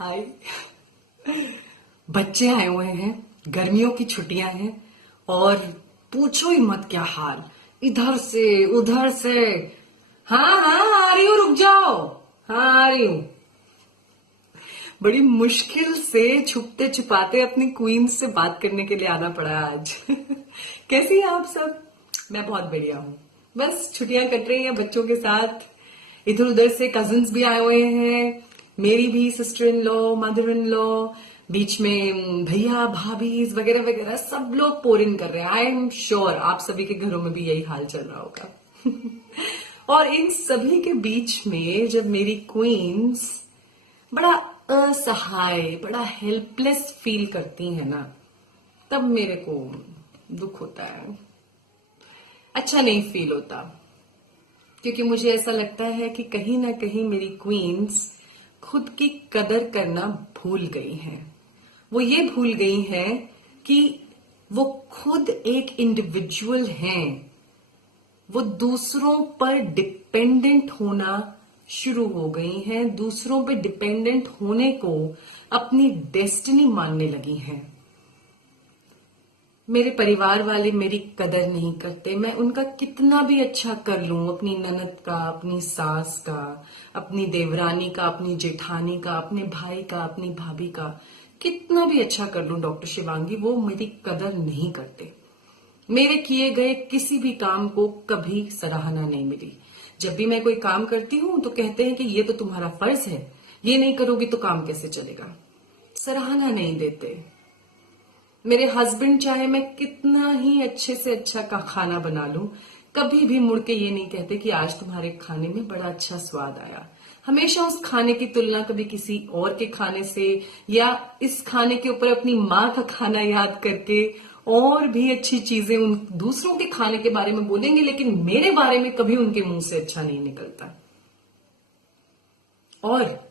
हाय। बच्चे आए हुए हैं, गर्मियों की छुट्टियां हैं और पूछो ही मत क्या हाल। इधर से उधर से। हाँ हाँ आ रही हूँ, रुक जाओ। हाँ आ रही हूँ। बड़ी मुश्किल से छुपते छुपाते अपनी क्वीन से बात करने के लिए आना पड़ा आज। कैसी हैं आप सब? मैं बहुत बढ़िया हूँ। बस छुट्टियां कट रही हैं बच्चों के साथ। इधर उधर से कजिन्स भी आए हुए हैं, मेरी भी sister in law, mother in law, बीच में भैया भाभी वगैरह वगैरह सब लोग पोर इन कर रहे हैं। आई एम श्योर आप सभी के घरों में भी यही हाल चल रहा होगा। और इन सभी के बीच में जब मेरी क्वींस बड़ा असहाय, बड़ा हेल्पलेस फील करती है ना, तब मेरे को दुख होता है, अच्छा नहीं फील होता। क्योंकि मुझे ऐसा लगता है कि कहीं ना कहीं मेरी क्वींस खुद की कदर करना भूल गई हैं। वो ये भूल गई हैं कि वो खुद एक इंडिविजुअल हैं। वो दूसरों पर डिपेंडेंट होना शुरू हो गई हैं, दूसरों पर डिपेंडेंट होने को अपनी डेस्टिनी मानने लगी हैं। मेरे परिवार वाले मेरी कदर नहीं करते। मैं उनका कितना भी अच्छा कर लूं, अपनी ननद का, अपनी सास का, अपनी देवरानी का, अपनी जेठानी का, अपने भाई का, अपनी भाभी का, कितना भी अच्छा कर लूं डॉक्टर शिवांगी, वो मेरी कदर नहीं करते। मेरे किए गए किसी भी काम को कभी सराहना नहीं मिली। जब भी मैं कोई काम करती हूं तो कहते हैं कि ये तो तुम्हारा फर्ज है, ये नहीं करोगी तो काम कैसे चलेगा। सराहना नहीं देते। मेरे हस्बैंड चाहे मैं कितना ही अच्छे से अच्छा का खाना बना लूं, कभी भी मुड़ के ये नहीं कहते कि आज तुम्हारे खाने में बड़ा अच्छा स्वाद आया। हमेशा उस खाने की तुलना कभी किसी और के खाने से या इस खाने के ऊपर अपनी माँ का खाना याद करके और भी अच्छी चीजें उन दूसरों के खाने के बारे में बोलेंगे, लेकिन मेरे बारे में कभी उनके मुंह से अच्छा नहीं निकलता। और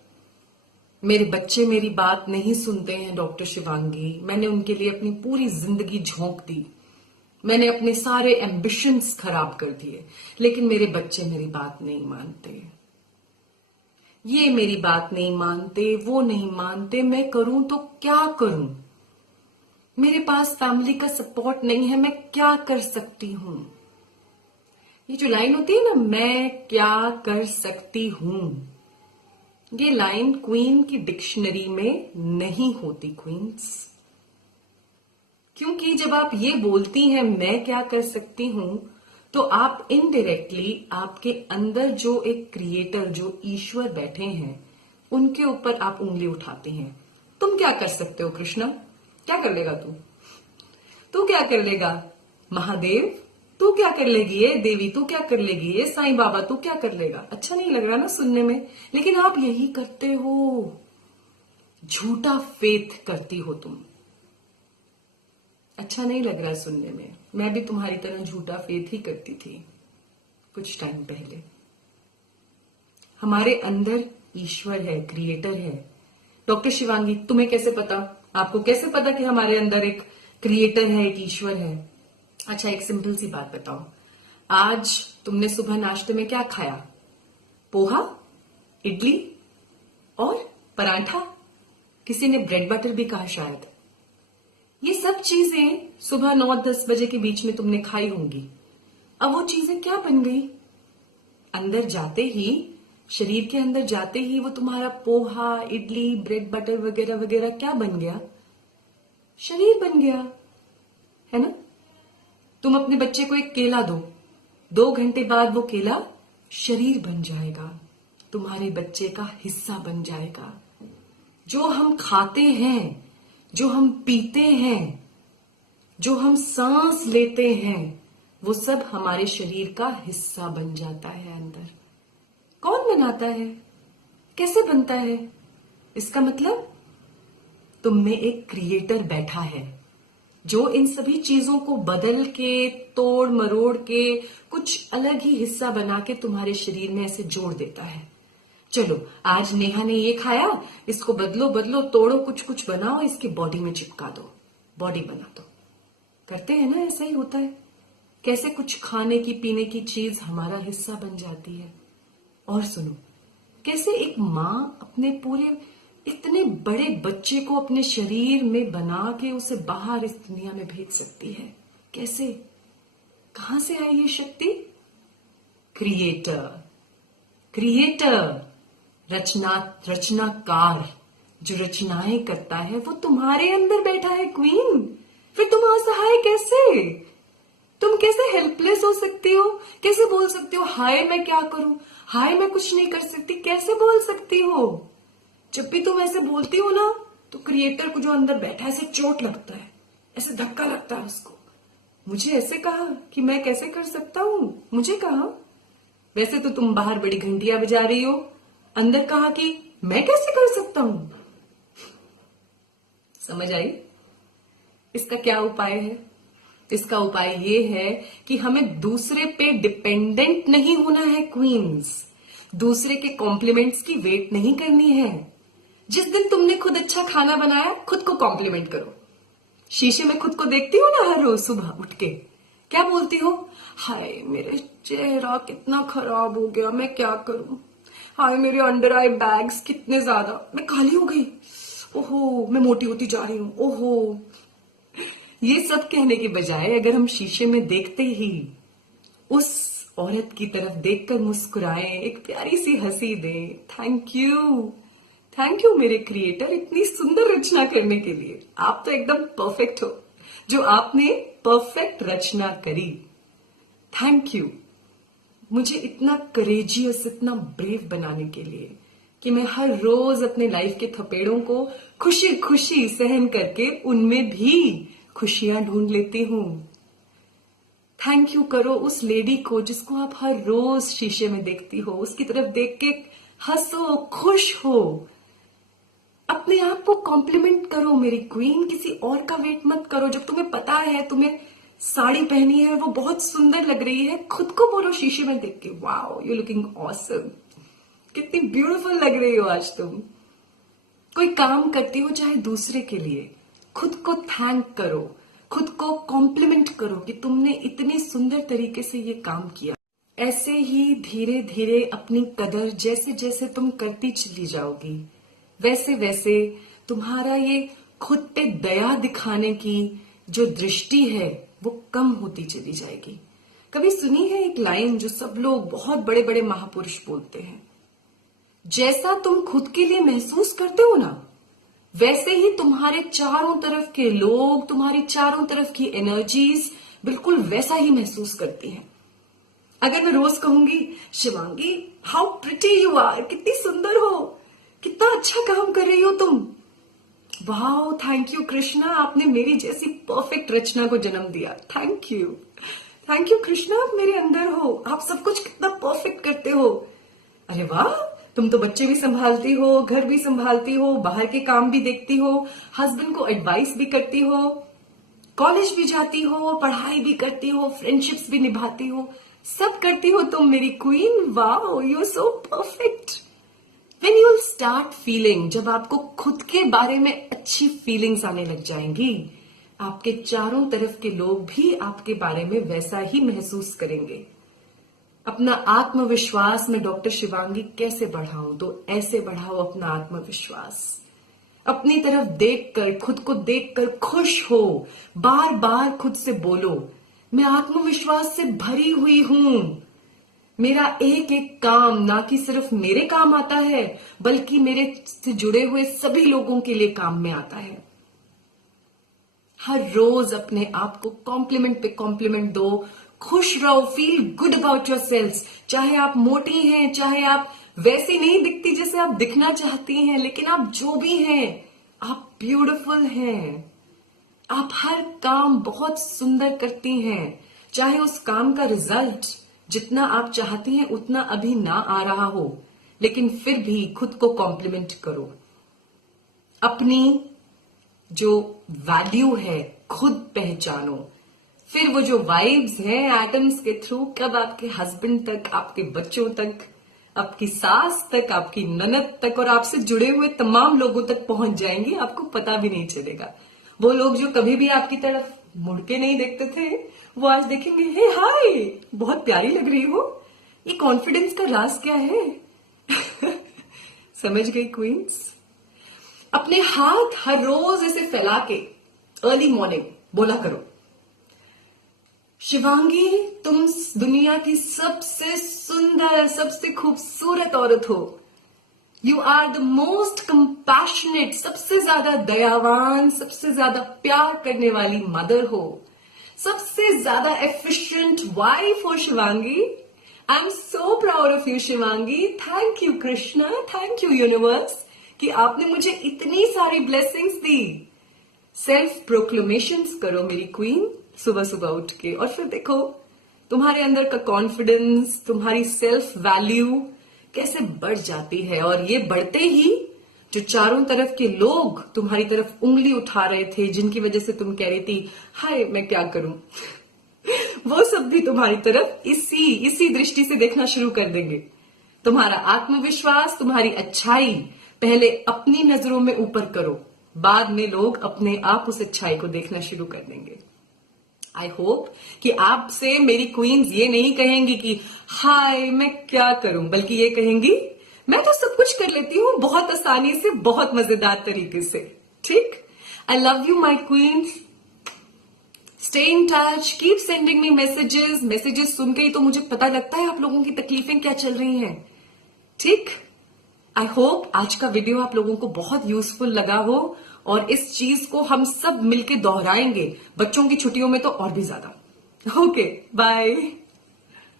मेरे बच्चे मेरी बात नहीं सुनते हैं डॉक्टर शिवांगी। मैंने उनके लिए अपनी पूरी जिंदगी झोंक दी, मैंने अपने सारे एम्बिशंस खराब कर दिए, लेकिन मेरे बच्चे मेरी बात नहीं मानते। ये मेरी बात नहीं मानते, वो नहीं मानते। मैं करूं तो क्या करूं? मेरे पास फैमिली का सपोर्ट नहीं है, मैं क्या कर सकती हूं? ये जो लाइन होती है ना, मैं क्या कर सकती हूं, ये लाइन क्वीन की डिक्शनरी में नहीं होती क्वींस। क्योंकि जब आप ये बोलती हैं मैं क्या कर सकती हूं, तो आप इनडायरेक्टली आपके अंदर जो एक क्रिएटर, जो ईश्वर बैठे हैं, उनके ऊपर आप उंगली उठाते हैं। तुम क्या कर सकते हो कृष्णा? क्या कर लेगा तू? तू क्या कर लेगा महादेव? तू क्या कर लेगी ये देवी? तू क्या कर लेगी ये साईं बाबा? तू क्या कर लेगा? अच्छा नहीं लग रहा ना सुनने में, लेकिन आप यही करते हो। झूठा फेथ करती हो तुम। अच्छा नहीं लग रहा है सुनने में। मैं भी तुम्हारी तरह झूठा फेथ ही करती थी कुछ टाइम पहले। हमारे अंदर ईश्वर है, क्रिएटर है। डॉक्टर शिवांगी, तुम्हें कैसे पता? आपको कैसे पता कि हमारे अंदर एक क्रिएटर है, एक ईश्वर है? अच्छा, एक सिंपल सी बात बताओ। आज तुमने सुबह नाश्ते में क्या खाया? पोहा, इडली और पराठा। किसी ने ब्रेड बटर भी कहा शायद। ये सब चीजें सुबह 9-10 बजे के बीच में तुमने खाई होंगी। अब वो चीजें क्या बन गई? अंदर जाते ही, शरीर के अंदर जाते ही वो तुम्हारा पोहा, इडली, ब्रेड बटर वगैरह वगैरह क्या बन गया? शरीर बन गया, है ना? तुम अपने बच्चे को एक केला दो, 2 घंटे बाद वो केला शरीर बन जाएगा, तुम्हारे बच्चे का हिस्सा बन जाएगा। जो हम खाते हैं, जो हम पीते हैं, जो हम सांस लेते हैं, वो सब हमारे शरीर का हिस्सा बन जाता है अंदर। कौन बनाता है? कैसे बनता है? इसका मतलब तुम में एक क्रिएटर बैठा है जो इन सभी चीजों को बदल के, तोड़ मरोड़ के, कुछ अलग ही हिस्सा बना के तुम्हारे शरीर में ऐसे जोड़ देता है। चलो, आज नेहा ने ये खाया, इसको बदलो बदलो, तोड़ो, कुछ कुछ बनाओ, इसकी बॉडी में चिपका दो, बॉडी बना दो। करते हैं ना, ऐसा ही होता है। कैसे कुछ खाने की, पीने की चीज हमारा हिस्सा बन जाती है। और सुनो, कैसे एक माँ अपने पूरे इतने बड़े बच्चे को अपने शरीर में बना के उसे बाहर इस दुनिया में भेज सकती है? कैसे? कहां से आई ये शक्ति? क्रिएटर, क्रिएटर, रचनाकार जो रचनाएं करता है वो तुम्हारे अंदर बैठा है क्वीन। फिर तुम असहाय कैसे? तुम कैसे हेल्पलेस हो सकती हो? कैसे बोल सकती हो हाय मैं क्या करूं, हाय मैं कुछ नहीं कर सकती? कैसे बोल सकती हो? जब भी तुम ऐसे बोलती हो ना तो क्रिएटर को जो अंदर बैठा है ऐसे चोट लगता है, ऐसे धक्का लगता है उसको। मुझे ऐसे कहा कि मैं कैसे कर सकता हूं? मुझे कहा वैसे तो तुम बाहर बड़ी घंटियां बजा रही हो, अंदर कहा कि मैं कैसे कर सकता हूं? समझ आई? इसका क्या उपाय है? इसका उपाय ये है कि हमें दूसरे पे डिपेंडेंट नहीं होना है क्वींस। दूसरे के कॉम्प्लीमेंट्स की वेट नहीं करनी है। जिस दिन तुमने खुद अच्छा खाना बनाया खुद को कॉम्प्लीमेंट करो। शीशे में खुद को देखती हो ना हर रोज सुबह उठ के, क्या बोलती हो? हाय मेरे चेहरा कितना खराब हो गया, मैं क्या करूं? हाय मेरे अंडर आई बैग्स कितने ज्यादा, मैं काली हो गई, ओहो मैं मोटी होती जा रही हूं, ओहो। ये सब कहने के बजाय अगर हम शीशे में देखते ही उस औरत की तरफ देखकर मुस्कुराएं, एक प्यारी सी हंसी दें, थैंक यू, थैंक यू मेरे क्रिएटर इतनी सुंदर रचना करने के लिए। आप तो एकदम परफेक्ट हो, जो आपने परफेक्ट रचना करी। थैंक यू मुझे इतना करेजियस, इतना ब्रेव बनाने के लिए कि मैं हर रोज अपने लाइफ के थपेड़ों को खुशी खुशी सहन करके उनमें भी खुशियां ढूंढ लेती हूं। थैंक यू करो उस लेडी को जिसको आप हर रोज शीशे में देखती हो, उसकी तरफ देख के हंसो, खुश हो, अपने आप को कॉम्प्लीमेंट करो मेरी क्वीन। किसी और का वेट मत करो। जब तुम्हें पता है तुम्हें साड़ी पहनी है वो बहुत सुंदर लग रही है, खुद को बोलो शीशे में देख के, वाओ यू लुकिंग ऑसम, कितनी ब्यूटीफुल लग रही हो आज तुम। कोई काम करती हो चाहे दूसरे के लिए, खुद को थैंक करो, खुद को कॉम्प्लीमेंट करो कि तुमने इतने सुंदर तरीके से ये काम किया। ऐसे ही धीरे धीरे अपनी कदर जैसे जैसे तुम करती चली जाओगी, वैसे वैसे तुम्हारा ये खुद पे दया दिखाने की जो दृष्टि है वो कम होती चली जाएगी। कभी सुनी है एक लाइन जो सब लोग बहुत बड़े बड़े महापुरुष बोलते हैं, जैसा तुम खुद के लिए महसूस करते हो ना वैसे ही तुम्हारे चारों तरफ के लोग, तुम्हारी चारों तरफ की एनर्जीज बिल्कुल वैसा ही महसूस करती हैं। अगर मैं रोज कहूंगी Shivangi how pretty you are, कितनी सुंदर हो, कितना अच्छा काम कर रही हो तुम, वाओ थैंक यू कृष्णा, आपने मेरी जैसी परफेक्ट रचना को जन्म दिया, थैंक यू कृष्णा, आप मेरे अंदर हो, आप सब कुछ कितना परफेक्ट करते हो, अरे वाह तुम तो बच्चे भी संभालती हो, घर भी संभालती हो, बाहर के काम भी देखती हो, हस्बैंड को एडवाइस भी करती हो, कॉलेज भी जाती हो, पढ़ाई भी करती हो, फ्रेंडशिप्स भी निभाती हो, सब करती हो तुम मेरी queen, wow you are so perfect. When you will start feeling, जब आपको खुद के बारे में अच्छी फीलिंग्स आने लग जाएंगी, आपके चारों तरफ के लोग भी आपके बारे में वैसा ही महसूस करेंगे। अपना आत्मविश्वास में डॉक्टर शिवांगी कैसे बढ़ाऊं? तो ऐसे बढ़ाओ अपना आत्मविश्वास। अपनी तरफ देखकर, खुद को देखकर खुश हो, बार बार खुद से बोलो मैं आत्मविश्वास से भरी हुई हूं, मेरा एक एक काम ना कि सिर्फ मेरे काम आता है बल्कि मेरे से जुड़े हुए सभी लोगों के लिए काम में आता है। हर रोज अपने आप को कॉम्प्लीमेंट पे कॉम्प्लीमेंट दो, खुश रहो, फील गुड अबाउट योरसेल्व्स। चाहे आप मोटी हैं, चाहे आप वैसी नहीं दिखती जैसे आप दिखना चाहती हैं, लेकिन आप जो भी हैं आप ब्यूटीफुल हैं। आप हर काम बहुत सुंदर करती हैं, चाहे उस काम का रिजल्ट जितना आप चाहती हैं उतना अभी ना आ रहा हो, लेकिन फिर भी खुद को कॉम्प्लीमेंट करो। अपनी जो वैल्यू है खुद पहचानो। फिर वो जो वाइब्स हैं एटम्स के थ्रू कब आपके हस्बैंड तक, आपके बच्चों तक, आपकी सास तक, आपकी ननद तक और आपसे जुड़े हुए तमाम लोगों तक पहुंच जाएंगी, आपको पता भी नहीं चलेगा। वो लोग जो कभी भी आपकी तरफ मुड़ के नहीं देखते थे वो आज देखेंगे, हे हाय बहुत प्यारी लग रही हो, ये कॉन्फिडेंस का राज क्या है? समझ गई क्वींस? अपने हाथ हर रोज ऐसे फैला के अर्ली मॉर्निंग बोला करो, शिवांगी तुम दुनिया की सबसे सुंदर, सबसे खूबसूरत औरत हो। You are the most compassionate, सबसे ज्यादा दयावान, सबसे ज्यादा प्यार करने वाली मदर हो, सबसे ज्यादा एफिशिएंट वाइफ हो Shivangi. I am so proud of you Shivangi. Thank you Krishna, thank you universe कि आपने मुझे इतनी सारी ब्लेसिंग्स दी। सेल्फ प्रोक्लेमेशंस करो मेरी क्वीन सुबह सुबह उठ के, और फिर देखो तुम्हारे अंदर का कॉन्फिडेंस, तुम्हारी सेल्फ वैल्यू कैसे बढ़ जाती है। और ये बढ़ते ही जो चारों तरफ के लोग तुम्हारी तरफ उंगली उठा रहे थे, जिनकी वजह से तुम कह रही थी हाय मैं क्या करूं, वो सब भी तुम्हारी तरफ इसी दृष्टि से देखना शुरू कर देंगे। तुम्हारा आत्मविश्वास, तुम्हारी अच्छाई पहले अपनी नजरों में ऊपर करो, बाद में लोग अपने आप उस अच्छाई को देखना शुरू कर देंगे। आई होप कि आपसे मेरी क्वींस ये नहीं कहेंगी कि हाय मैं क्या करूं, बल्कि ये कहेंगी मैं तो सब कुछ कर लेती हूं बहुत आसानी से, बहुत मजेदार तरीके से। ठीक, I love you my queens. Stay in touch, keep sending me messages सुन के ही तो मुझे पता लगता है आप लोगों की तकलीफें क्या चल रही हैं। ठीक, आई होप आज का वीडियो आप लोगों को बहुत यूजफुल लगा हो, और इस चीज को हम सब मिलके दोहराएंगे बच्चों की छुट्टियों में तो और भी ज्यादा। Okay, bye.